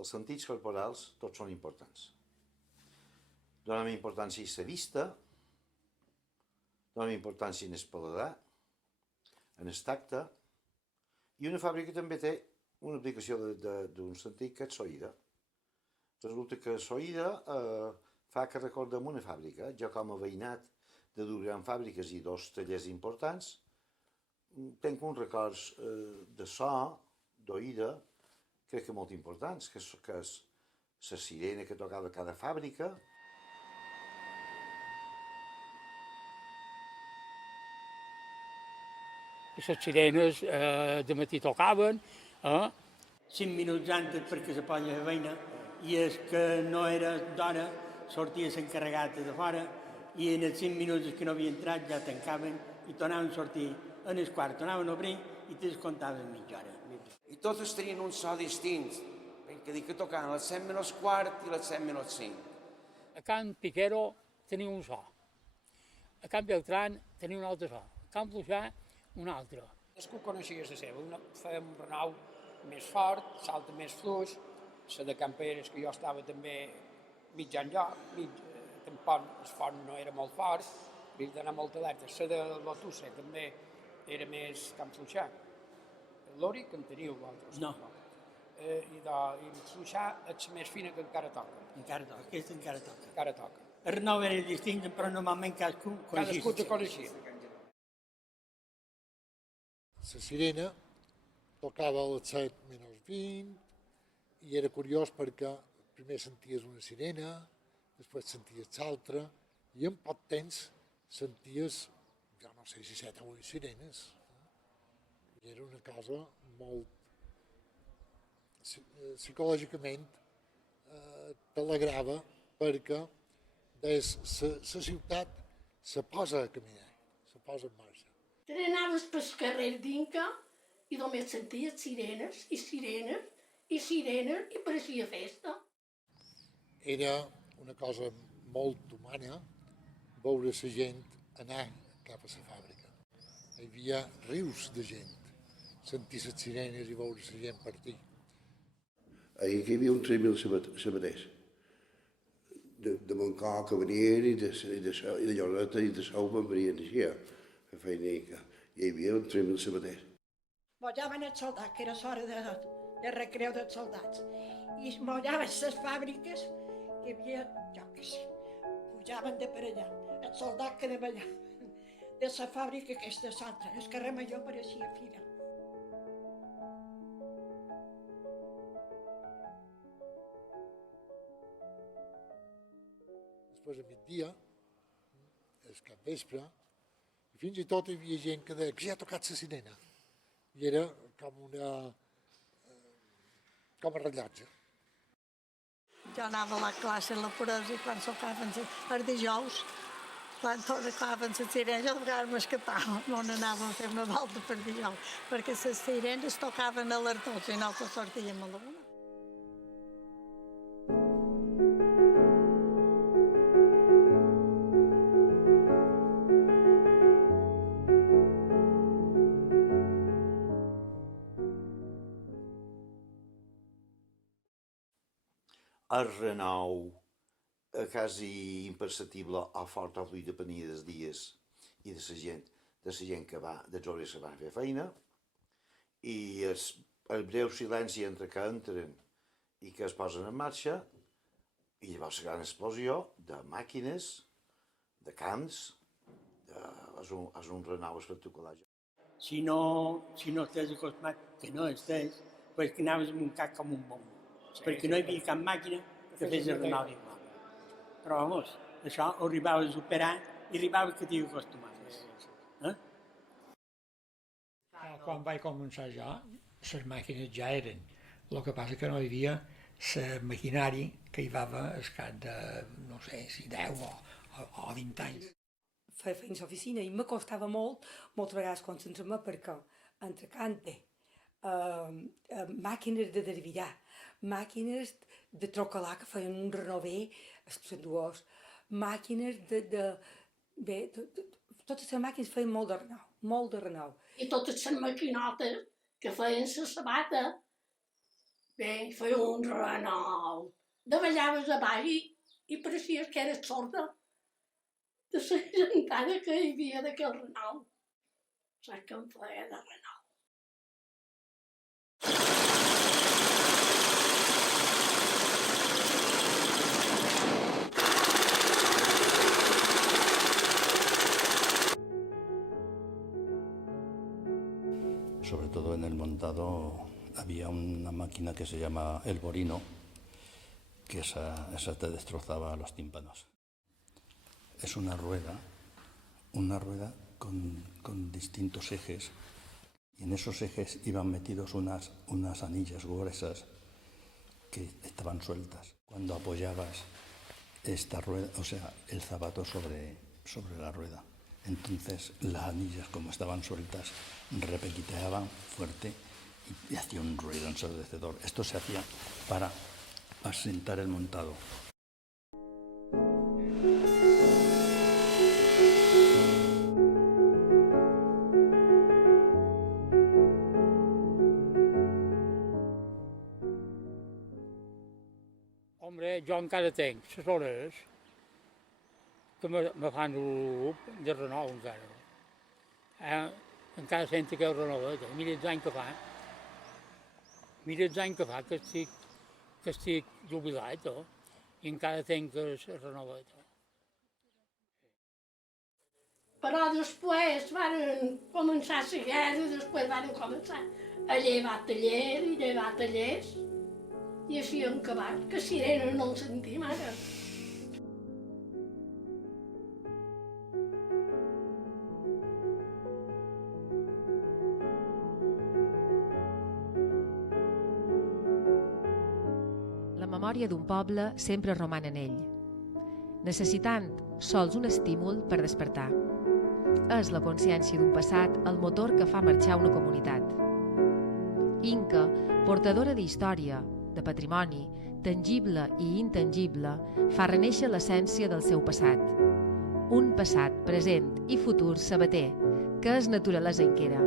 els sentits corporals tots són importants. Donem importància a la vista, donem importància en el paladar, en el tacte, i una fàbrica també té una aplicació d'un sentit que és l'oïda. Resulta que l'oïda fa que recordem una fàbrica. Jo, com a veïnat de dues grans fàbriques i dos tallers importants, tenc uns records de so, d'oïda, crec que molt importants, que és la sirena que tocava cada fàbrica. Les sirenes de matí tocaven. 5 minuts antes perquè se posa la feina i el que no era d'hora sortia l'encarregat de fora i en els 5 minuts que no havia entrat ja tancaven i tornaven a sortir en el quart, tornaven a obrir i te descomptaven mitja hora. I totes tenien un so distint, perquè dic que tocaven les 7 menys quart i les 7 menys 5. A Can Piquero tenia un so, a Can Beltran tenia un altre so, a Can Fluixà un altre. Cadascú coneixia la seva, fèiem un renou més fort, l'altre més fluix, la de Camperes, que jo estava també mig enlloc, tampoc el fort no era molt fort, havia d'anar molt alerta. La de Lotussa també era més Can Fluixà. L'Ori que en teniu vosaltres? No. I Fluixà és més fina que encara toca. Encara toca, aquesta encara toca. Encara toca. El renou era distint, però normalment cadascú te coneixia. La sirena tocava a les 7 menys 20 i era curiós perquè primer senties una sirena, després senties l'altra i en poc temps senties, jo no sé si 7 o 8 sirenes. I era una cosa molt... psicològicament t'alegrava perquè des la ciutat se posa a caminar, se posa en marxa. Te n'anaves pel carrer d'Inca i només senties sirenes i sirenes i sirenes i pareixia festa. Era una cosa molt humana veure la gent anar cap a la fàbrica. Hi havia rius de gent, sentir les sirenes i veure la gent partir. Hi havia un 3.000 sabaters, de Montcó que venien i de Lloreta i de Salva venien així a feina. Hi havia un 3.000 sabaters. Mollaven els soldats, que era l'hora de recreu dels soldats, i mollaven les fàbriques que hi havia, jo què sé, pujaven de per allà, els soldats que de allà, de la fàbrica aquesta l'altra, el carrer Major pareixia fira. Després a migdia, el capvespre, i fins i tot hi havia gent que deia que ja ha tocat la sirena. I era com a rellotge. Jo anava a la classe a la Puresa i quan tocaven els dijous, quan tocaven les sirenes, jo de vegades m'escapava, on anàvem a fer una volta per dijous, perquè les sirenes tocaven a les 12 i nosaltres sortíem a la 1. El renou quasi imperceptible o fort o fluid depenia dels dies i de la gent que va, dels obres que van fer feina, i el breu silenci entre que entren i que es posen en marxa, i llavors la gran explosió de màquines, de camps, és un renou espectacular. Si no estàs acostumat, que no estàs, pues que anaves amb un cap com un bombo. Perquè no hi havia cap màquina que fes el renou igual. Però, vamos, això ho arribaves a operar i arribaves que t'hi acostumaves. Quan vaig començar jo, les màquines ja eren. El que passa que no hi havia la maquinari que hi va al cap de, no sé, si 10 o 20 anys. Feia feines a l'oficina i me costava moltes vegades concentrar-me perquè entre cante, màquines de dervillar, màquines de trocalar que feien un renover esplendorós, màquines totes les màquines feien molt de renou. I totes les maquinotes que feien la sabata, Bé, feia un renou. Davallaves a baix i pareixies que eres sorda de la gentada que hi havia d'aquell renou. Saps que em feia de renou. Sobre todo en el montado había una máquina que se llama el borino, que esa te destrozaba los tímpanos. Es una rueda con distintos ejes, y en esos ejes iban metidos unas anillas gruesas que estaban sueltas. Cuando apoyabas esta rueda, o sea, el zapato sobre la rueda, entonces las anillas, como estaban sueltas, repiqueteaban fuerte y hacía un ruido ensordecedor. Esto se hacía para asentar el montado. Hombre, jo encara tenc les hores que me fan un de renou encara. Encara sento que el renovet. Mira els anys que fa. Mira els anys que fa que estic jubilat, i encara tenc el renovet. Però després van començar la guerra, després van començar a llevar tallers i llevar tallers, i així hem acabat, que sirena no el sentim ara. La memòria d'un poble sempre roman en ell, necessitant sols un estímul per despertar. És la consciència d'un passat el motor que fa marxar una comunitat. Inca, portadora d'història, de patrimoni, tangible i intangible, fa renéixer l'essència del seu passat. Un passat present i futur sabater, que és naturalesa inquera.